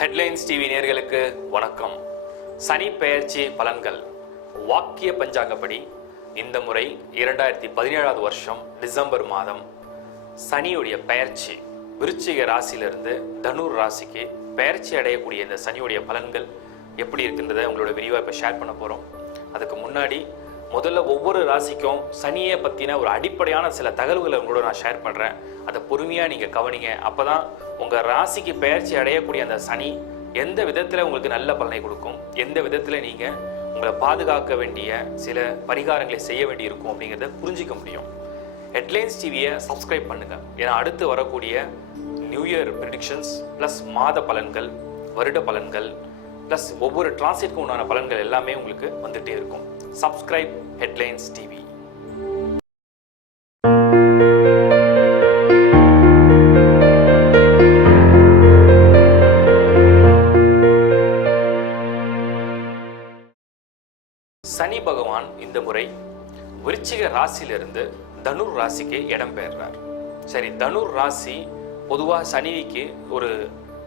Headlines TV நேர்களுக்கு வணக்கம். சனி பெயர்ச்சி பலன்கள். வாக்கிய பஞ்சாங்கப்படி இந்த முறை இரண்டாயிரத்தி பதினேழாவது வருஷம் டிசம்பர் மாதம். சனியுடைய பெயர்ச்சி. விருச்சிக ராசியிலிருந்து தனுர் ராசிக்கு பெயர்ச்சி அடையக்கூடிய இந்த சனியுடைய பலன்கள் எப்படி இருக்கின்றதை உங்களோட விரிவாக இப்போ ஷேர் பண்ண போகிறோம் அதுக்கு முன்னாடி முதல்ல ஒவ்வொரு ராசிக்கும் சனியை பற்றின ஒரு அடிப்படையான சில தகவல்களை உங்களோட நான் ஷேர் பண்ணுறேன் அதை பொறுமையாக நீங்கள் கவனிங்க. அப்போ தான் உங்கள் ராசிக்கு பெயர்ச்சி அடையக்கூடிய அந்த சனி எந்த விதத்தில் உங்களுக்கு நல்ல பலனை கொடுக்கும்? எந்த விதத்தில் நீங்கள் உங்களை பாதுகாக்க வேண்டிய சில பரிகாரங்களை செய்ய வேண்டியிருக்கும் அப்படிங்கிறத புரிஞ்சிக்க முடியும். ஹெட்லைன்ஸ் டிவியை சப்ஸ்கிரைப் பண்ணுங்கள் ஏன்னா அடுத்து வரக்கூடிய நியூ இயர் ப்ரிடிக்ஷன்ஸ் ப்ளஸ் மாத பலன்கள் வருட பலன்கள் ப்ளஸ் ஒவ்வொரு டிரான்சிட்க்கு உண்டான பலன்கள் எல்லாமே உங்களுக்கு வந்துகிட்டே இருக்கும். சப்ஸ்கிரைப் ஹெட்லைன்ஸ் டிவி சனி பகவான் இந்த முறை விருச்சிக ராசியிலிருந்து தனுர் ராசிக்கு இடம்பெயர்றார் சரி தனுர் ராசி பொதுவாக சனிக்கு ஒரு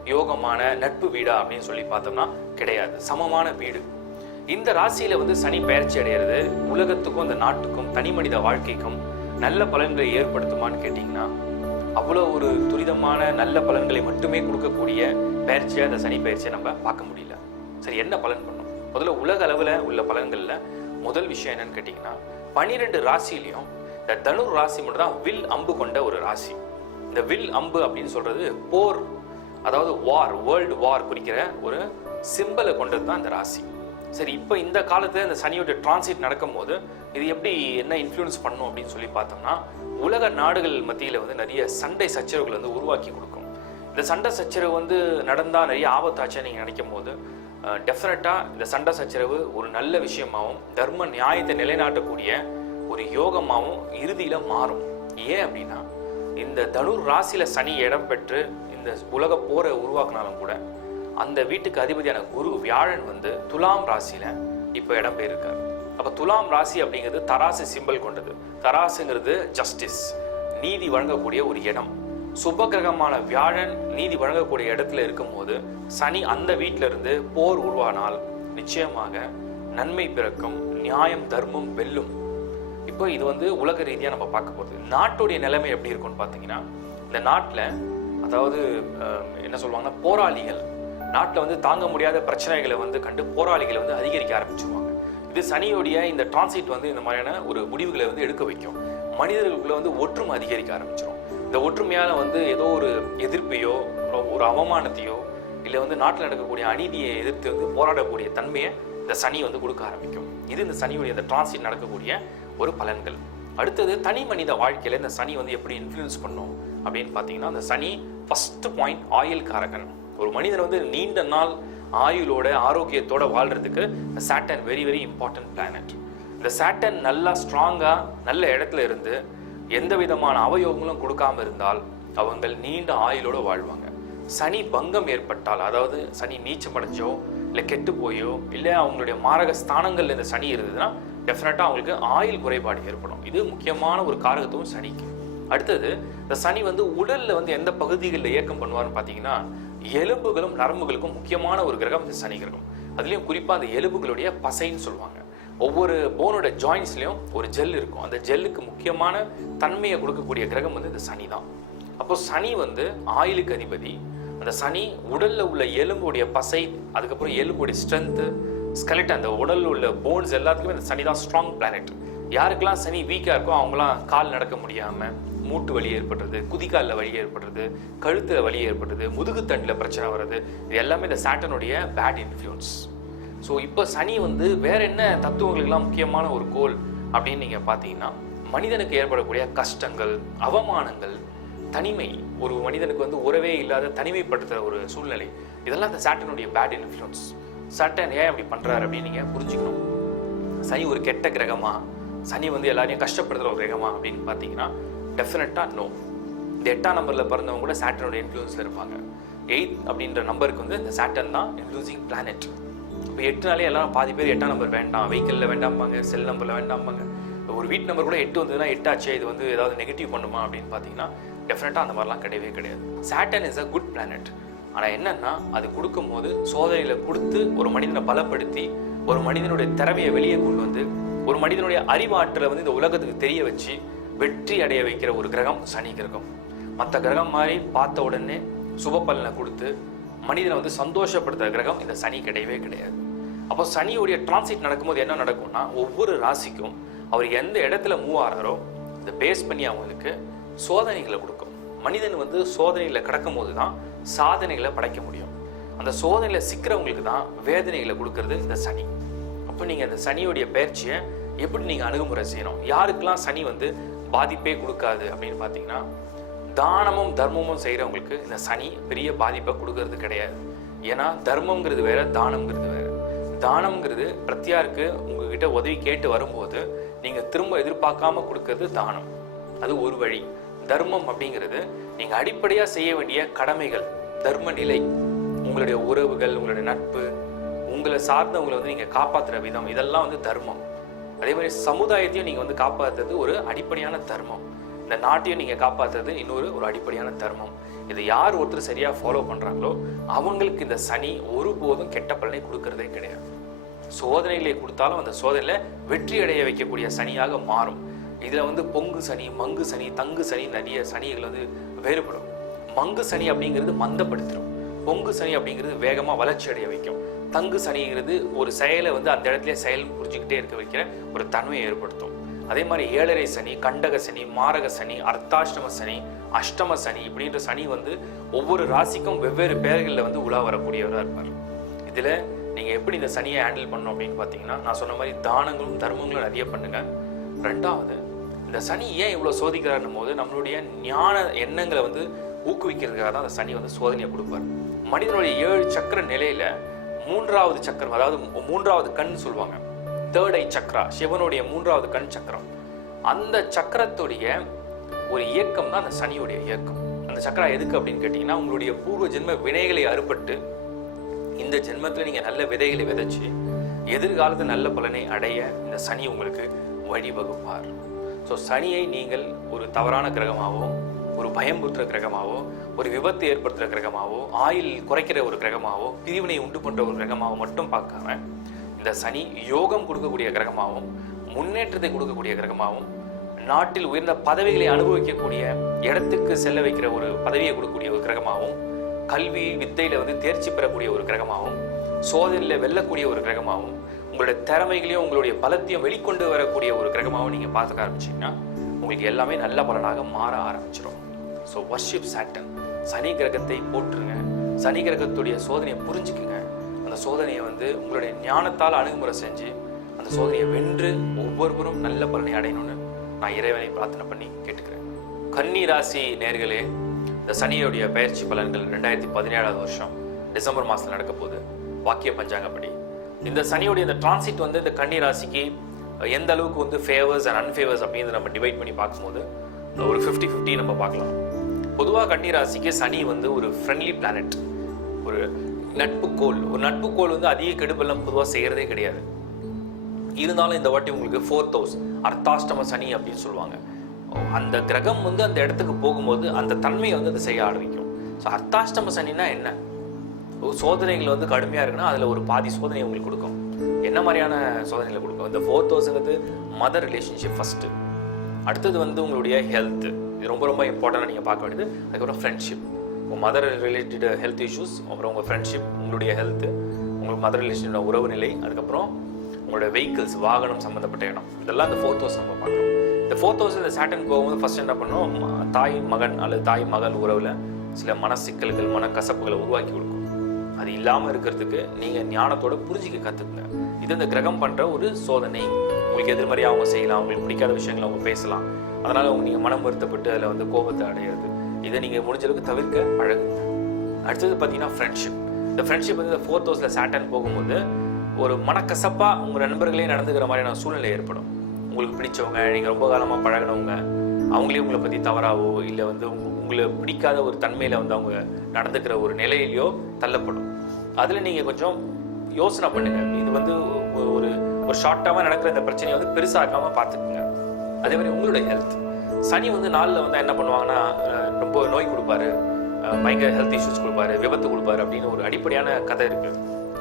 யோகமான நட்பு வீடா அப்படின்னு சொல்லி பார்த்தோம்னா கிடையாது. சமமான வீடு. இந்த ராசியில வந்து சனி பயிற்சி அடைகிறது உலகத்துக்கும் அந்த நாட்டுக்கும் தனி மனித வாழ்க்கைக்கும் நல்ல பலன்களை ஏற்படுத்துமான்னு கேட்டிங்கன்னா அவ்வளோ ஒரு துரிதமான நல்ல பலன்களை மட்டுமே கொடுக்கக்கூடிய பயிற்சியாக அந்த சனி பயிற்சியை நம்ம பார்க்க முடியல. சரி என்ன பலன் பண்ணும் முதல்ல உலக அளவில் உள்ள பலன்களில் முதல் விஷயம் என்னன்னு கேட்டிங்கன்னா பனிரெண்டு ராசிலையும் இந்த தனுர் ராசி மட்டும் தான் வில் அம்பு கொண்ட ஒரு ராசி. இந்த வில் அம்பு அப்படின்னு சொல்றது போர் அதாவது வார் வேர்ல்டு வார் குறிக்கிற ஒரு சிம்பலை கொண்டது தான் இந்த ராசி. சரி இப்போ இந்த காலத்தில் இந்த சனியோட டிரான்சிட் நடக்கும்போது இது எப்படி என்ன இன்ஃப்ளூயன்ஸ் பண்ணும் அப்படின்னு சொல்லி பார்த்தோம்னா உலக நாடுகள் மத்தியில் வந்து நிறைய சண்டை சச்சரவுகள் வந்து உருவாக்கி கொடுக்கும். இந்த சண்டை சச்சரவு வந்து நடந்தால் நிறைய ஆபத்தாச்சுன்னு நீங்கள் நினைக்கும் போது டெஃபினட்டாக இந்த சண்டை சச்சரவு ஒரு நல்ல விஷயமாகவும் தர்ம நியாயத்தை நிலைநாட்டக்கூடிய ஒரு யோகமாகவும் இறுதியில் மாறும். ஏன் அப்படின்னா இந்த தனுர் ராசியில் சனி இடம் பெற்று இந்த உலக போரை உருவாக்குனாலும் கூட அந்த வீட்டுக்கு அதிபதியான குரு வியாழன் வந்து துலாம் ராசியில இப்போ இடம் பெயர்க்கார் அப்போ துலாம் ராசி அப்படிங்கிறது தராசு சிம்பல் கொண்டது. தராசுங்கிறது ஜஸ்டிஸ் நீதி வழங்கக்கூடிய ஒரு இடம். சுபகிரகமான வியாழன் நீதி வழங்கக்கூடிய இடத்துல இருக்கும்போது சனி அந்த வீட்டில இருந்து போர் உருவானால் நிச்சயமாக நன்மை பிறக்கும் நியாயம் தர்மம் வெல்லும். இப்போ இது வந்து உலக ரீதியாக நம்ம பார்க்க போகிறது நாட்டுடைய நிலைமை எப்படி இருக்கும்னு பார்த்தீங்கன்னா இந்த நாட்டில் அதாவது என்ன சொல்லுவாங்கன்னா போராளிகள் நாட்டில் வந்து தாங்க முடியாத பிரச்சனைகளை வந்து கண்டு போராளிகளை வந்து அதிகரிக்க ஆரம்பிச்சிருவாங்க. இது சனியோடைய இந்த டிரான்சிட் வந்து இந்த மாதிரியான ஒரு முடிவுகளை வந்து எடுக்க வைக்கும். மனிதர்களுக்குள்ள வந்து ஒற்றுமை அதிகரிக்க ஆரம்பிச்சிடும் இந்த ஒற்றுமையால் வந்து ஏதோ ஒரு எதிர்ப்பையோ ஒரு அவமானத்தையோ இல்லை வந்து நாட்டில் நடக்கக்கூடிய அநீதியை எதிர்த்து வந்து போராடக்கூடிய தன்மையை இந்த சனி வந்து கொடுக்க ஆரம்பிக்கும். இது இந்த சனியுடைய இந்த டிரான்சிட் நடக்கக்கூடிய ஒரு பலன்கள். அடுத்தது தனி மனித வாழ்க்கையில் இந்த சனி வந்து எப்படி இன்ஃப்ளூயன்ஸ் பண்ணும் அப்படின்னு பார்த்தீங்கன்னா அந்த சனி ஃபஸ்ட்டு பாயிண்ட் ஆயில் காரகன் ஒரு மனிதன் வந்து நீண்ட நாள் ஆயுளோட ஆரோக்கியத்தோட வாழ்றதுக்கு Saturn very very important planet இந்த சாட்டன் நல்லா ஸ்ட்ராங்காக நல்ல இடத்துல இருந்து எந்த விதமான அவயோகங்களும் கொடுக்காம இருந்தால் அவங்கள் நீண்ட ஆயுளோட வாழ்வாங்க. சனி பங்கம் ஏற்பட்டால் அதாவது சனி நீச்சம் அடைஞ்சோ இல்லை கெட்டு போயோ இல்லை அவங்களுடைய மாரக ஸ்தானங்கள்ல இந்த சனி இருந்ததுன்னா டெஃபினட்டாக அவங்களுக்கு ஆயுள் குறைபாடு ஏற்படும். இது முக்கியமான ஒரு காரகத்துவம் சனிக்கு. அடுத்தது இந்த சனி வந்து உடலில் வந்து எந்த பகுதிகளில் இயக்கம் பண்ணுவார்னு பார்த்தீங்கன்னா எலும்புகளும் நரம்புகளுக்கும் முக்கியமான ஒரு கிரகம் இந்த சனி கிரகம். அதுலேயும் குறிப்பாக அந்த எலும்புகளுடைய பசைன்னு சொல்லுவாங்க. ஒவ்வொரு போனோட ஜாயின்ஸ்லையும் ஒரு ஜெல் இருக்கும். அந்த ஜெல்லுக்கு முக்கியமான தன்மையை கொடுக்கக்கூடிய கிரகம் வந்து இந்த சனி தான். அப்போ சனி வந்து ஆயிலுக்கு அதிபதி. அந்த சனி உடல்ல உள்ள எலும்புடைய பசை அதுக்கப்புறம் எலும்புடைய ஸ்ட்ரென்த்து ஸ்கெலட் அந்த உடலில் உள்ள போன்ஸ் எல்லாத்துக்குமே இந்த சனி தான் ஸ்ட்ராங் பிளானட் யாருக்கெல்லாம் சனி வீக்காக இருக்கோ அவங்களாம் கால் நடக்க முடியாமல் மூட்டு வலி ஏற்படுறது குதிகாலில் வலி ஏற்படுறது கழுத்தில் வலி ஏற்படுறது முதுகுத்தண்டில் பிரச்சனை வர்றது இது எல்லாமே இந்த சாட்டனுடைய பேட் இன்ஃப்ளூயன்ஸ் ஸோ இப்போ சனி வந்து வேற என்ன தத்துவங்களுக்கெல்லாம் முக்கியமான ஒரு கோல் அப்படின்னு நீங்கள் பார்த்தீங்கன்னா மனிதனுக்கு ஏற்படக்கூடிய கஷ்டங்கள் அவமானங்கள் தனிமை. ஒரு மனிதனுக்கு வந்து உறவே இல்லாத தனிமைப்படுத்துகிற ஒரு சூழ்நிலை. இதெல்லாம் இந்த சாட்டனுடைய பேட் இன்ஃப்ளூயன்ஸ் சாட்டன் ஏன் அப்படி பண்ணுறாரு அப்படின்னு நீங்கள் புரிஞ்சுக்கணும். சனி ஒரு கெட்ட கிரகமா? சனி வந்து எல்லாரையும் கஷ்டப்படுத்துகிற ஒரு கிரகமா அப்படின்னு பார்த்தீங்கன்னா டெஃபினட்டாக நோ இந்த எட்டாம் நம்பரில் பிறந்தவங்க கூட சாட்டனோட இன்ஃப்ளூயன்ஸில் இருப்பாங்க. எயித் அப்படின்ற நம்பருக்கு வந்து இந்த சாட்டன் தான் இன்ஃப்ளூசிங் பிளானட் இப்போ எட்டுனாலே எல்லாம் பாதி பேர் எட்டாம் நம்பர் வேண்டாம். வெஹிக்கிளில் வேண்டாம்பாங்க செல் நம்பரில் வேண்டாம்பாங்க. ஒரு வீட்டு நம்பர் கூட எட்டு வந்ததுன்னா எட்டாச்சே இது வந்து ஏதாவது நெகட்டிவ் பண்ணுமா அப்படின்னு பார்த்தீங்கன்னா டெஃபினட்டாக அந்த மாதிரிலாம் கிடையவே கிடையாது. Saturn is a good planet ஆனால் என்னென்னா அது கொடுக்கும்போது சோதனையில் கொடுத்து ஒரு மனிதனை பலப்படுத்தி ஒரு மனிதனுடைய திறமையை வெளியே கொண்டு வந்து ஒரு மனிதனுடைய அறிவாற்றலை வந்து இந்த உலகத்துக்கு தெரிய வச்சு வெற்றி அடைய வைக்கிற ஒரு கிரகம் சனி கிரகம். மற்ற கிரகம் மாதிரி பார்த்த உடனே சுப பலனை கொடுத்து மனிதனை வந்து சந்தோஷப்படுத்துற கிரகம் இந்த சனி கிடையவே கிடையாது. அப்போ சனியுடைய டிரான்சிட் நடக்கும்போது என்ன நடக்கும்னா ஒவ்வொரு ராசிக்கும் அவர் எந்த இடத்துல மூவ் ஆகிறாரோ இதை பேஸ் பண்ணி அவங்களுக்கு சோதனைகளை கொடுக்கும். மனிதன் வந்து சோதனைகளை கிடக்கும் போது தான் சாதனைகளை படைக்க முடியும். அந்த சோதனையில் சிக்கிறவங்களுக்கு தான் வேதனைகளை கொடுக்கறது இந்த சனி. அப்போ நீங்கள் அந்த சனியுடைய பயிற்சியை எப்படி நீங்கள் அணுகுமுறை செய்யணும்? யாருக்கெல்லாம் சனி வந்து பாதிப்பே கொடுக்காது அப்படின்னு பார்த்தீங்கன்னா தானமும் தர்மமும் செய்கிறவங்களுக்கு இந்த சனி பெரிய பாதிப்பை கொடுக்கறது கிடையாது. ஏன்னா தர்மங்கிறது வேற தானம்ங்கிறது வேற. தானம்ங்கிறது பிரத்யாருக்கு உங்ககிட்ட உதவி கேட்டு வரும்போது நீங்கள் திரும்ப எதிர்பார்க்காம கொடுக்கறது தானம். அது ஒரு வழி. தர்மம் அப்படிங்கிறது நீங்கள் அடிப்படையாக செய்ய வேண்டிய கடமைகள். தர்ம நிலை. உங்களுடைய உறவுகள் உங்களுடைய நட்பு உங்களை சார்ந்தவங்களை வந்து நீங்கள் காப்பாற்றுற விதம். இதெல்லாம் வந்து தர்மம். அதே மாதிரி சமுதாயத்தையும் நீங்கள் வந்து காப்பாற்றுறது ஒரு அடிப்படையான தர்மம். இந்த நாட்டையும் நீங்கள் காப்பாற்றுறது இன்னொரு ஒரு அடிப்படையான தர்மம். இதை யார் ஒருத்தர் சரியாக ஃபாலோ பண்ணுறாங்களோ அவங்களுக்கு இந்த சனி ஒருபோதும் கெட்ட பலனை கொடுக்கறதே கிடையாது. சோதனைகளை கொடுத்தாலும் அந்த சோதனையில் வெற்றி அடைய வைக்கக்கூடிய சனியாக மாறும். இதில் வந்து பொங்கு சனி மங்கு சனி தங்கு சனி நிறைய சனிகள் வந்து வேறுபடும். மங்கு சனி அப்படிங்கிறது மந்தப்படுத்திடும். பொங்கு சனி அப்படிங்கிறது வேகமாக வளர்ச்சி அடைய வைக்கும். தங்கு சனிங்கிறது ஒரு செயலை வந்து அந்த இடத்துல செயல் புரிஞ்சுக்கிட்டே இருக்க வைக்கிற ஒரு தன்மையை ஏற்படுத்தும். அதே மாதிரி ஏழரை சனி கண்டக சனி மாரக சனி அர்த்தாஷ்டம சனி அஷ்டம சனி இப்படின்ற சனி வந்து ஒவ்வொரு ராசிக்கும் வெவ்வேறு பெயர்களில் வந்து உலா வரக்கூடியவராக இருப்பார். இதில் நீங்கள் எப்படி இந்த சனியை ஹேண்டில் பண்ணணும் அப்படின்னு பார்த்தீங்கன்னா நான் சொன்ன மாதிரி தானங்களும் தர்மங்களும் நிறைய பண்ணுங்கள் ரெண்டாவது இந்த சனி ஏன் இவ்வளோ சோதிக்கிறாருன்னும் போது நம்மளுடைய ஞான எண்ணங்களை வந்து ஊக்குவிக்கிறதுக்காக தான் அந்த சனி வந்து சோதனையை கொடுப்பார். மனிதனுடைய ஏழு சக்கர நிலையில் மூன்றாவது சக்கரம் அதாவது மூன்றாவது கண் சொல்லுவாங்க. தேர்ட் ஐ சக்கரா சிவனுடைய மூன்றாவது கண் சக்கரம். அந்த சக்கரத்துடைய ஒரு இயக்கம் தான் அந்த சனியுடைய இயக்கம். அந்த சக்கரா எதுக்கு அப்படின்னு கேட்டிங்கன்னா உங்களுடைய பூர்வ ஜென்ம வினைகளை அறுபட்டு இந்த ஜென்மத்தில் நீங்கள் நல்ல விதைகளை விதைச்சு எதிர்காலத்தில் நல்ல பலனை அடைய இந்த சனி உங்களுக்கு வழிவகுப்பார். ஸோ சனியை நீங்கள் ஒரு தவறான கிரகமாகவோ ஒரு பயம்புற்ற கிரகமாகவும் ஒரு விபத்து ஏற்படுத்துகிற கிரகமாவோ ஆயில் குறைக்கிற ஒரு கிரகமாவோ பிரிவினை உண்டு பண்ணுற ஒரு கிரகமாவோ மட்டும் பார்க்காம இந்த சனி யோகம் கொடுக்கக்கூடிய கிரகமாகவும் முன்னேற்றத்தை கொடுக்கக்கூடிய கிரகமாகவும் நாட்டில் உயர்ந்த பதவிகளை அனுபவிக்கக்கூடிய இடத்துக்கு செல்ல வைக்கிற ஒரு பதவியை கொடுக்கக்கூடிய ஒரு கிரகமாகவும் கல்வி வித்தையில வந்து தேர்ச்சி பெறக்கூடிய ஒரு கிரகமாகவும் சோதனையில வெல்லக்கூடிய ஒரு கிரகமாகவும் உங்களுடைய திறமைகளையும் உங்களுடைய பலத்தையும் வெளிக்கொண்டு வரக்கூடிய ஒரு கிரகமாகவும் நீங்க பார்த்துக்க ஆரம்பிச்சீங்கன்னா உங்களுக்கு எல்லாமே நல்ல பலனாக மாற ஆரம்பிச்சிடும் ஸோ வர்ஷிப் சாட்டன் சனி கிரகத்தை போட்டுருங்க சனி கிரகத்துடைய சோதனையை புரிஞ்சுக்குங்க. அந்த சோதனையை வந்து உங்களுடைய ஞானத்தால் அணுகுமுறை செஞ்சு அந்த சோதனையை வென்று ஒவ்வொருவரும் நல்ல பலனை அடையணும்னு நான் இறைவனை பிரார்த்தனை பண்ணி கேட்டுக்கிறேன். கன்னி ராசி நேர்களே இந்த சனியுடைய பயிற்சி பலன்கள் ரெண்டாயிரத்தி பதினேழாவது வருஷம் டிசம்பர் மாதத்தில் நடக்க போகுது. வாக்கிய பஞ்சாங்கப்படி. இந்த சனியுடைய இந்த டிரான்சிட் வந்து இந்த கன்னி ராசிக்கு எந்த அளவுக்கு வந்து ஃபேவர்ஸ் அண்ட் அன்ஃபேவர்ஸ் அப்படிங்கிறத நம்ம டிவைட் பண்ணி பார்க்கும்போது ஒரு ஃபிஃப்டி ஃபிஃப்டி நம்ம பார்க்கலாம். பொதுவாக கன்னிராசிக்கு சனி வந்து ஒரு ஃப்ரெண்ட்லி பிளானட் ஒரு நட்புக்கோள். ஒரு நட்புக்கோள் வந்து அதிக கெடுபெல்லாம் பொதுவாக செய்கிறதே கிடையாது. இருந்தாலும் இந்த வாட்டி உங்களுக்கு ஃபோர்த் ஹவுஸ் அர்த்தாஷ்டம சனி அப்படின்னு சொல்லுவாங்க. அந்த கிரகம் வந்து அந்த இடத்துக்கு போகும்போது அந்த தன்மையை வந்து அதை செய்ய ஆரம்பிக்கும். ஸோ அர்த்தாஷ்டம சனினா என்ன? ஒரு சோதனைகள் வந்து கடுமையாக இருக்குன்னா அதில் ஒரு பாதி சோதனை உங்களுக்கு கொடுக்கும். என்ன மாதிரியான சோதனைகளை கொடுக்கும்? இந்த ஃபோர்த் ஹவுஸுங்கிறது மதர் ரிலேஷன்ஷிப் ஃபஸ்ட்டு அடுத்தது வந்து உங்களுடைய ஹெல்த்து இது ரொம்ப ரொம்ப இம்பார்ட்டண்டாக நீங்கள் பார்க்க வேண்டியது. அதுக்கப்புறம் ஃப்ரெண்ட்ஷிப் உங்கள் மதர் ரிலேட்டட் ஹெல்த் இஷ்யூஸ் அப்புறம் உங்கள் ஃப்ரெண்ட்ஷிப் உங்களுடைய ஹெல்த்து உங்களுக்கு மதர் ரிலேஷனோட உறவு நிலை அதுக்கப்புறம் உங்களோட வெஹிக்கிள்ஸ் வாகனம் சம்மந்தப்பட்ட இடம். இதெல்லாம் இந்த ஃபோர்த் ஹவுஸ் நம்ம பார்க்குறோம் இந்த ஃபோர்த் ஹவுஸ் இந்த சாட்டன் போகும்போது ஃபர்ஸ்ட் என்ன பண்ணும் தாய் மகன் அல்லது தாய் மகள் உறவில் சில மன சிக்கல்கள் மன மனக்கசப்புகளை உருவாக்கி கொடுக்கும். அது இல்லாமல் இருக்கிறதுக்கு நீங்கள் ஞானத்தோட புரிஞ்சிக்க கற்றுக்குங்க இது இந்த கிரகம் பண்ணுற ஒரு சோதனை. உங்களுக்கு எதிர்மறையாக அவங்க செய்யலாம் உங்களுக்கு பிடிக்காத விஷயங்களை அவங்க பேசலாம். அதனால் அவங்க நீங்கள் மனம் வருத்தப்பட்டு அதில் வந்து கோபத்தை அடையிறது. இதை நீங்கள் முடிஞ்ச அளவுக்கு தவிர்க்க பழகுங்க. அடுத்தது பார்த்தீங்கன்னா ஃப்ரெண்ட்ஷிப் இந்த ஃப்ரெண்ட்ஷிப் வந்து இந்த ஃபோர்த் ஹவுஸில் சாட்டன் போகும்போது ஒரு மனக்கசப்பாக உங்கள் நண்பர்களே நடந்துக்கிற மாதிரியான சூழ்நிலை ஏற்படும். உங்களுக்கு பிடிச்சவங்க நீங்கள் ரொம்ப காலமாக பழகினவங்க அவங்களே உங்களை பற்றி தவறாவோ இல்லை வந்து உங்க- உங்களை பிடிக்காத ஒரு தன்மையில் வந்து அவங்க நடந்துக்கிற ஒரு நிலையிலையோ தள்ளப்படும். அதில் நீங்கள் கொஞ்சம் யோசனை பண்ணுங்கள் இது வந்து ஒரு ஒரு ஷார்ட்டாக நடக்கிற இந்த பிரச்சனையை வந்து பெருசாக்காமல் பார்த்துக்குங்க. அதே மாதிரி உங்களுடைய ஹெல்த் சனி வந்து நாளில் வந்து என்ன பண்ணுவாங்கன்னா ரொம்ப நோய் கொடுப்பாரு. பயங்கர ஹெல்த் இஷ்யூஸ் கொடுப்பாரு விபத்து கொடுப்பாரு அப்படின்னு ஒரு அடிப்படையான கதை இருக்கு.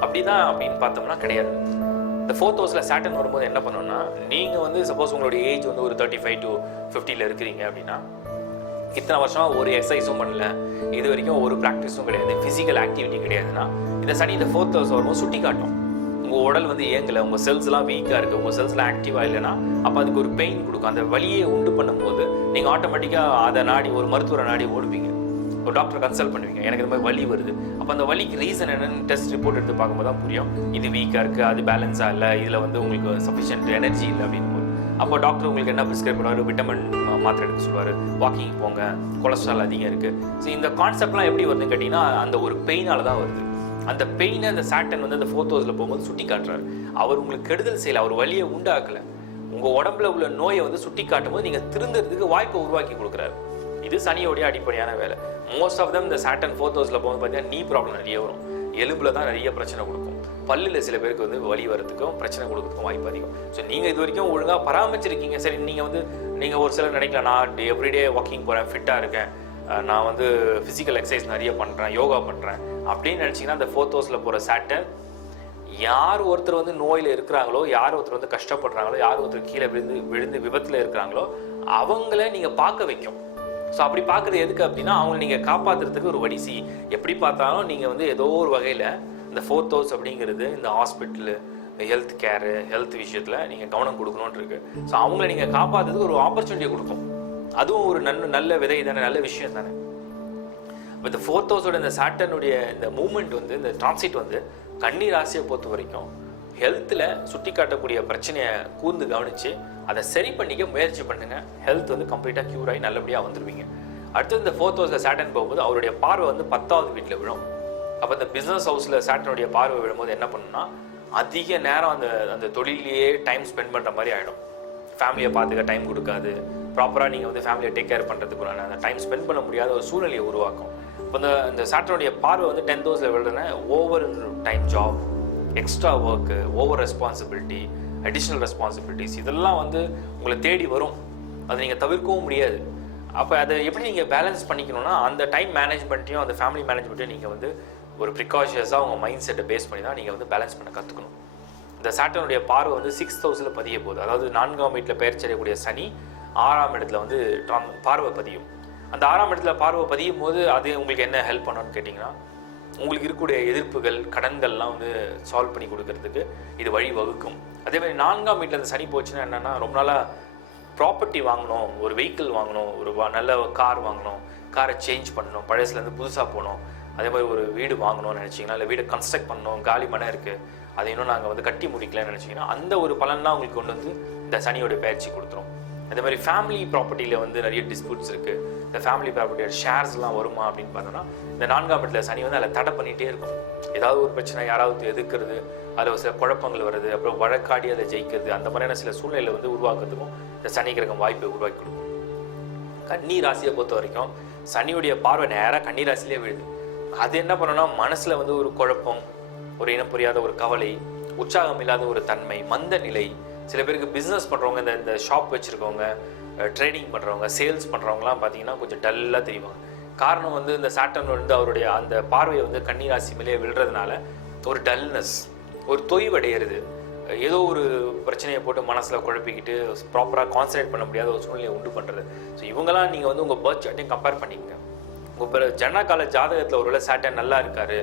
அப்படிதான் அப்படின்னு பார்த்தோம்னா கிடையாது. இந்த ஃபோர்த் ஹவுஸில் சேட்டன் வரும்போது என்ன பண்ணோம்னா நீங்கள் வந்து சப்போஸ் உங்களுடைய ஏஜ் வந்து ஒரு தேர்ட்டி ஃபைவ் டு ஃபிஃப்டியில் இருக்கிறீங்க அப்படின்னா இத்தனை வருஷமாக ஒரு எக்ஸசைஸும் பண்ணல. இது வரைக்கும் ஒரு ப்ராக்டிஸும் கிடையாது. ஃபிசிக்கல் ஆக்டிவிட்டி கிடையாதுன்னா இந்த சனி இந்த ஃபோர்த் ஹவுஸ் வரும்போது சுட்டி காட்டும். உங்கள் உடல் வந்து இயங்கலை உங்கள் செல்ஸ்லாம் வீக்காக இருக்குது உங்கள் செல்ஸ்லாம் ஆக்டிவாக இல்லைன்னா அப்போ அதுக்கு ஒரு பெயின் கொடுக்கும். அந்த வலியை உண்டு பண்ணும்போது நீங்கள் ஆட்டோமேட்டிக்காக அதை நாடி ஒரு மருத்துவரை நாடி ஓடுவீங்க. ஒரு டாக்டர் கன்சல்ட் பண்ணுவீங்க. எனக்கு இந்த மாதிரி வலி வருது. அப்போ அந்த வலிக்கு ரீசன் என்னன்னு டெஸ்ட் ரிப்போர்ட் எடுத்து பார்க்கும்போது தான் புரியும். இது வீக்காக இருக்குது அது பேலன்ஸாக இல்லை இதில் வந்து உங்களுக்கு சஃபிஷியன்ட் எனர்ஜி இல்லை அப்படின்னு. அப்போ டாக்டர் உங்களுக்கு என்ன ப்ரிஸ்கிரைப் பண்ணுவார்? விட்டமின் மாத்திரை எடுக்க சொல்லுவார். வாக்கிங் போங்க கொலஸ்ட்ரால் அதிகம் இருக்குது ஸோ இந்த கான்செப்ட்லாம் எப்படி வருதுன்னு கேட்டிங்கன்னா அந்த ஒரு பெயினால் தான் வருது. அந்த பெயினை அந்த சாட்டன் வந்து அந்த ஃபோர்த் போகும்போது சுட்டி காட்டுறாரு. அவர் உங்களுக்கு கெடுதல் செய்யலை அவர் வழியை உண்டாக்கலை. உங்கள் உடம்புல உள்ள நோயை வந்து சுட்டி காட்டும் போது நீங்கள் திருந்துறதுக்கு வாய்ப்பை உருவாக்கி கொடுக்குறாரு. இது சனியோடைய அடிப்படையான வேலை. மோஸ்ட் ஆஃப் தம் இந்த சாட்டன் ஃபோர்த் ஹவுஸில் போகும்போது பார்த்தீங்கன்னா நீ ப்ராப்ளம் நிறைய வரும். எலும்பில் தான் நிறைய பிரச்சனை கொடுக்கும். பல்லில் சில பேருக்கு வந்து வலி வரதுக்கும் பிரச்சனை கொடுக்கறதுக்கும் வாய்ப்பு அதிகம். ஸோ நீங்கள் இது வரைக்கும் ஒழுங்காக பராமரிச்சிருக்கீங்க. சரி நீங்கள் வந்து நீங்கள் ஒரு சிலர் நினைக்கலாம் நான் எவ்ரிடே வாக்கிங் போகிறேன் ஃபிட்டாக இருக்கேன். நான் வந்து ஃபிசிக்கல் எக்ஸசைஸ் நிறைய பண்ணுறேன் யோகா பண்ணுறேன் அப்படின்னு நினச்சிங்கன்னா அந்த ஃபோர்த் ஹவுஸில் போகிற சாட்டன் யார் ஒருத்தர் வந்து நோயில் இருக்கிறாங்களோ யார் ஒருத்தர் வந்து கஷ்டப்படுறாங்களோ யார் ஒருத்தர் கீழே விழுந்து விழுந்து விபத்தில் இருக்கிறாங்களோ அவங்கள நீங்கள் பார்க்க வைக்கும். ஸோ அப்படி பார்க்குறது எதுக்கு அப்படின்னா அவங்கள நீங்கள் காப்பாற்றுறதுக்கு ஒரு வடிசி எப்படி பார்த்தாலும் நீங்கள் வந்து ஏதோ ஒரு வகையில் இந்த ஃபோர்த் ஹவுஸ் அப்படிங்கிறது இந்த ஹாஸ்பிட்டலு ஹெல்த் கேரு ஹெல்த் விஷயத்தில் நீங்கள் கவனம் கொடுக்கணும்னு இருக்கு. ஸோ அவங்கள நீங்கள் காப்பாற்றுறதுக்கு ஒரு ஆப்பர்ச்சுனிட்டியை கொடுக்கும். அதுவும் ஒரு நல்ல நல்ல விதை தானே நல்ல விஷயம் தானே. இப்போ இந்த ஃபோர்த் ஹவுஸோட இந்த சாட்டனுடைய இந்த மூமெண்ட் வந்து இந்த டிரான்சிட் வந்து கன்னி ராசியை பொறுத்த வரைக்கும் ஹெல்த்தில் சுட்டி காட்டக்கூடிய பிரச்சனையை கூர்ந்து கவனித்து அதை சரி பண்ணிக்க முயற்சி பண்ணுங்கள் ஹெல்த் வந்து கம்ப்ளீட்டாக க்யூர் ஆகி நல்லபடியாக வந்துடுவீங்க அடுத்து இந்த ஃபோர்த் ஹவுஸில் சாட்டன் போகும்போது அவருடைய பார்வை வந்து பத்தாவது வீட்டில் விழும். அப்போ இந்த பிஸ்னஸ் ஹவுஸில் சாட்டனுடைய பார்வை விழும்போது என்ன பண்ணுன்னா அதிக நேரம் அந்த அந்த தொழிலையே டைம் ஸ்பெண்ட் பண்ணுற மாதிரி ஆகிடும் ஃபேமிலியை பார்த்துக்க டைம் கொடுக்காது. ப்ராப்பராக நீங்கள் வந்து ஃபேமிலியை டேக் கேர் பண்ணுறதுக்குள்ள அந்த டைம் ஸ்பெண்ட் பண்ண முடியாத ஒரு சூழ்நிலையை உருவாக்கும். இப்போ இந்த இந்த சாட்டனுடைய பார்வை வந்து டென்த் ஹவுஸில் விழுறதுனா over time job extra work over responsibility additional responsibilities இதெல்லாம் வந்து உங்களை தேடி வரும். அதை நீங்கள் தவிர்க்கவும் முடியாது. அப்போ அதை எப்படி நீங்கள் பேலன்ஸ் பண்ணிக்கணும்னா அந்த டைம் மேனேஜ்மெண்ட்டையும் அந்த ஃபேமிலி மேனேஜ்மெண்ட்டையும் நீங்கள் வந்து ஒரு ப்ரிகாஷியஸாக உங்கள் மைண்ட் செட்டை பேஸ் பண்ணி தான் நீங்கள் வந்து பேலன்ஸ் பண்ண கற்றுக்கணும் இந்த சாட்டனுடைய பார்வை வந்து சிக்ஸ் தௌசண்டில் பதிய போகுது. அதாவது நான்காம் வீட்டில் பெயர் சனி ஆறாம் இடத்துல வந்து பார்வை பதியும். அந்த ஆறாம் இடத்துல பார்வை பதியும் போது அது உங்களுக்கு என்ன ஹெல்ப் பண்ணணும்னு கேட்டிங்கன்னா உங்களுக்கு இருக்கக்கூடிய எதிர்ப்புகள் கடன்கள்லாம் வந்து சால்வ் பண்ணி கொடுக்கறதுக்கு இது வழி வகுக்கும். அதே மாதிரி நான்காம் வீட்டில் அந்த சனி போச்சுன்னா என்னென்னா ரொம்ப நாளாக ப்ராப்பர்ட்டி வாங்கணும் ஒரு வெஹிக்கிள் வாங்கணும் ஒரு வா- நல்ல கார் வாங்கணும் காரை சேஞ்ச் பண்ணணும் பழசுலேருந்து புதுசாக போகணும். அதே மாதிரி ஒரு வீடு வாங்கணும்னு நினச்சிங்கன்னா இல்லை வீடை கன்ஸ்ட்ரக்ட் பண்ணணும் காலி மனம் இருக்குது அதை இன்னும் நாங்கள் வந்து கட்டி முடிக்கலன்னு நினச்சிங்கன்னா அந்த ஒரு பலன்லாம் உங்களுக்கு கொண்டு வந்து இந்த சனியோட பயிற்சி கொடுத்துரும். அதே மாதிரி ஃபேமிலி ப்ராப்பர்ட்டியில் வந்து நிறைய டிஸ்பியூட்ஸ் இருக்குது இந்த ஃபேமிலி ப்ராப்பர்ட்டியோட ஷேர்ஸ்லாம் வருமா அப்படின்னு பார்த்தோன்னா இந்த நான்காம் இடத்துல சனி வந்து அதில் தடை பண்ணிகிட்டே இருக்கும். ஏதாவது ஒரு பிரச்சனை யாராவது எதிர்க்கிறது அதில் சில குழப்பங்கள் வருது அப்புறம் வழக்காடி அதை ஜெயிக்கிறது அந்த மாதிரியான சில சூழ்நிலை வந்து உருவாக்குறதுக்கும் இந்த சனி கிரகம் வாய்ப்பை உருவாக்கி கொடுக்கும். கன்னி ராசியை பொறுத்த வரைக்கும் சனியுடைய பார்வை நேராக கன்னி ராசிலே விழுது. அது என்ன பண்ணோம்னா மனசுல வந்து ஒரு குழப்பம் ஒரு இனம் புரியாத ஒரு கவலை உற்சாகம் இல்லாத ஒரு தன்மை மந்த நிலை. சில பேருக்கு பிஸ்னஸ் பண்றவங்க இந்த இந்த ஷாப் வச்சிருக்கவங்க ட்ரேடிங் பண்றவங்க சேல்ஸ் பண்றவங்கலாம் பார்த்தீங்கன்னா கொஞ்சம் டல்லாக தெரிவாங்க. காரணம் வந்து இந்த சாட்டன் வந்து அவருடைய அந்த பார்வையை வந்து கன்னிராசி மேலே விழுறதுனால ஒரு டல்னஸ் ஒரு தொய்வடைகிறது ஏதோ ஒரு பிரச்சனையை போட்டு மனசில் குழப்பிக்கிட்டு ப்ராப்பராக கான்சன்ட்ரேட் பண்ண முடியாத ஒரு சூழ்நிலையை உண்டு பண்ணுறது ஸோ இவங்கெல்லாம் நீங்கள் வந்து உங்கள் பர்த் சார்ட்டையும் கம்பேர் பண்ணிக்கங்க. உங்கள் ஜனகால ஜாதகத்தில் ஒருவேளை சாட்டன் நல்லா இருக்காரு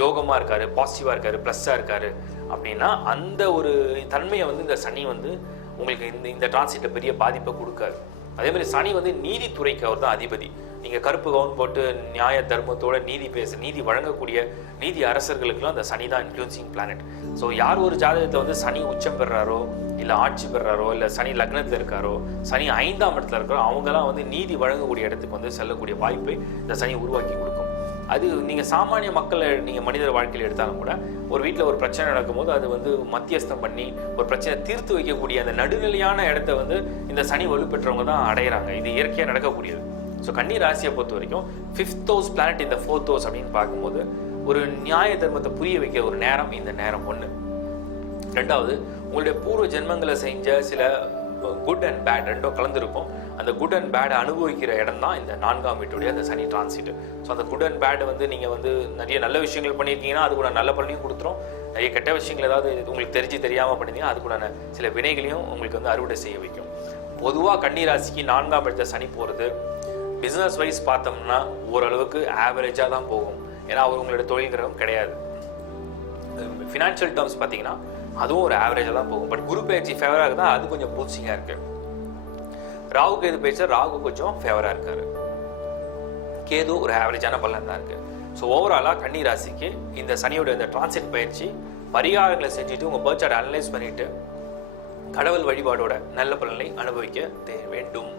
யோகமாக இருக்காரு பாசிட்டிவாக இருக்காரு ப்ளஸ்ஸாக இருக்காரு அப்படின்னா அந்த ஒரு தன்மையை வந்து இந்த சனி வந்து உங்களுக்கு இந்த இந்த டிரான்சிட்டில் பெரிய பாதிப்பை கொடுக்காது. அதே மாதிரி சனி வந்து நீதித்துறைக்கு அவர் தான் அதிபதி. நீங்கள் கருப்பு கவுன் போட்டு நியாய தர்மத்தோட நீதி பேச நீதி வழங்கக்கூடிய நீதி அரசர்களுக்கெல்லாம் அந்த சனி தான் இன்ஃப்ளூன்சிங் பிளானட் ஸோ யார் ஒரு ஜாதகத்தை வந்து சனி உச்சம் பெறாரோ இல்லை ஆட்சி பெறாரோ இல்லை சனி லக்னத்தில் இருக்காரோ சனி ஐந்தாம் இடத்துல இருக்காரோ அவங்கெல்லாம் வந்து நீதி வழங்கக்கூடிய இடத்துக்கு வந்து செல்லக்கூடிய வாய்ப்பை இந்த சனி உருவாக்கி கொடுக்கும். அது நீங்கள் சாமானிய மக்களை நீங்கள் மனிதர் வாழ்க்கையில் எடுத்தாலும் கூட ஒரு வீட்டில் ஒரு பிரச்சனை நடக்கும்போது அது வந்து மத்தியஸ்தம் பண்ணி ஒரு பிரச்சனை தீர்த்து வைக்கக்கூடிய அந்த நடுநிலையான இடத்த வந்து இந்த சனி வலுப்பெற்றவங்க தான் அடையிறாங்க. இது இயற்கையாக நடக்கக்கூடியது. ஸோ கன்னி ராசியை பொறுத்த வரைக்கும் ஃபிஃப்த் ஹவுஸ் பிளானட் இந்த ஃபோர்த் ஹவுஸ் அப்படின்னு பார்க்கும்போது ஒரு நியாய தர்மத்தை புரிய வைக்க ஒரு நேரம் இந்த நேரம் ஒன்று ரெண்டாவது உங்களுடைய பூர்வ ஜென்மங்களை செஞ்ச சில குட் அண்ட் பேட் ரெண்டும் கலந்துருக்கும். அந்த குட் அண்ட் பேடை அனுபவிக்கிற இடம் தான் இந்த நான்காம் வீட்டுடைய அந்த சனி டிரான்சிட் ஸோ அந்த குட் அண்ட் பேட் வந்து நீங்கள் வந்து நிறைய நல்ல விஷயங்கள் பண்ணியிருக்கீங்கன்னா அது கூட நல்ல பலனையும் கொடுத்துரும். நிறைய கெட்ட விஷயங்கள் ஏதாவது உங்களுக்கு தெரிஞ்சு தெரியாமல் பண்ணியிருந்தீங்கன்னா அது கூட சில வினைகளையும் உங்களுக்கு வந்து அறுவடை செய்ய வைக்கும். பொதுவாக கன்னிராசிக்கு நான்காம் இடத்த சனி போகிறது பிஸ்னஸ் வைஸ் பார்த்தோம்னா ஓரளவுக்கு ஆவரேஜாக தான் போகும். ஏன்னா அவர் உங்களோட தொழில் கிரகம் கிடையாது. ஃபினான்ஷியல் டேர்ம்ஸ் பார்த்தீங்கன்னா அதுவும் ஒரு ஆவரேஜாக தான் போகும். பட் குரு பயிற்சி ஃபேவராக இருந்தால் அது கொஞ்சம் பூச்சிங்காக இருக்கு. ராகு கேது பயிற்சி ராகு கொஞ்சம் ஃபேவராக இருக்காரு. கேது ஒரு ஆவரேஜான பலன் தான் இருக்கு. ஸோ ஓவராலாக கன்னி ராசிக்கு இந்த சனியோட இந்த டிரான்சிட் பயிற்சி பரிகாரங்களை செஞ்சுட்டு உங்கள் பேர்த் சார்ட் அனலைஸ் பண்ணிட்டு கடவுள் வழிபாடோட நல்ல பலனை அனுபவிக்க வேண்டும்.